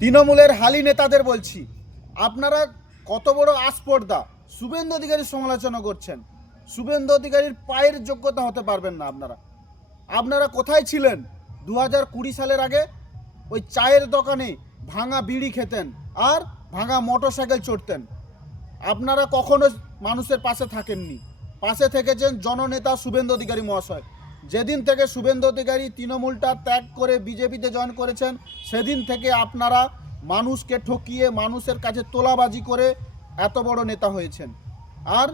তৃণমূলের হালি নেতাদের বলছি, আপনারা কত বড় আসপর্দা শুভেন্দু অধিকারীর সমালোচনা করছেন। শুভেন্দু অধিকারীর পায়ের যোগ্যতা হতে পারবেন না আপনারা। আপনারা কোথায় ছিলেন 2020 সালের আগে? ওই চায়ের দোকানে ভাঙা বিড়ি খেতেন আর ভাঙা মোটরসাইকেল চড়তেন। আপনারা কখনো মানুষের পাশে থাকেননি। পাশে থেকেছেন জননেতা শুভেন্দু অধিকারী মহাশয়। যেদিন থেকে শুভেন্দু অধিকারী তৃণমূলটা ত্যাগ করে বিজেপিতে জয়েন করেছেন, সেদিন থেকে আপনারা মানুষকে ঠকিয়ে মানুষের কাছে তোলাবাজি করে এত বড় নেতা হয়েছেন। আর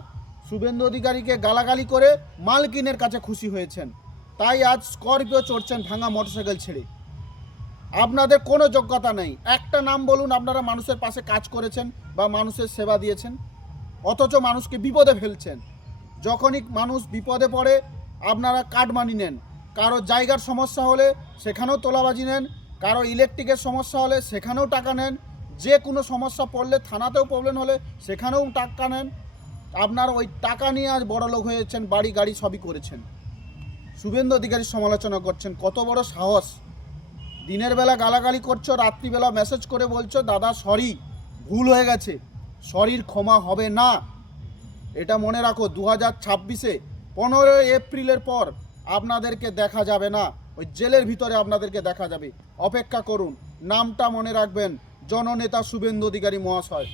শুভেন্দু অধিকারীকে গালাগালি করে মালকিনের কাছে খুশি হয়েছেন। তাই আজ স্করপিও চড়ছেন ভাঙা মোটরসাইকেল ছেড়ে। আপনাদের কোনো যোগ্যতা নেই। একটা নাম বলুন আপনারা মানুষের পাশে কাজ করেছেন বা মানুষের সেবা দিয়েছেন, অথচ মানুষকে বিপদে ফেলছেন। যখনই মানুষ বিপদে পড়ে আপনারা কাটমানি নেন। কারো জায়গার সমস্যা হলে সেখানেও তোলাবাজি নেন, কারো ইলেকট্রিকের সমস্যা হলে সেখানেও টাকা নেন, যে কোনো সমস্যা পড়লে থানাতেও প্রবলেম হলে সেখানেও টাকা নেন। আপনারা ওই টাকা নিয়ে আজ বড়লোক হয়েছেন, বাড়ি গাড়ি সবই করেছেন। শুভেন্দু অধিকারীর সমালোচনা করছেন, কত বড় সাহস! দিনের বেলা গালাগালি করছো, রাত্রিবেলা মেসেজ করে বলছো দাদা সরি, ভুল হয়ে গেছে, সরির ক্ষমা হবে না। এটা মনে রাখো, 2026-এ 15 এপ্রিলের পর আপনাদেরকে দেখা যাবে না, ওই জেলের ভিতরে আপনাদেরকে দেখা যাবে। অপেক্ষা করুন। নামটা মনে রাখবেন, জননেতা শুভেন্দু অধিকারী মহাশয়।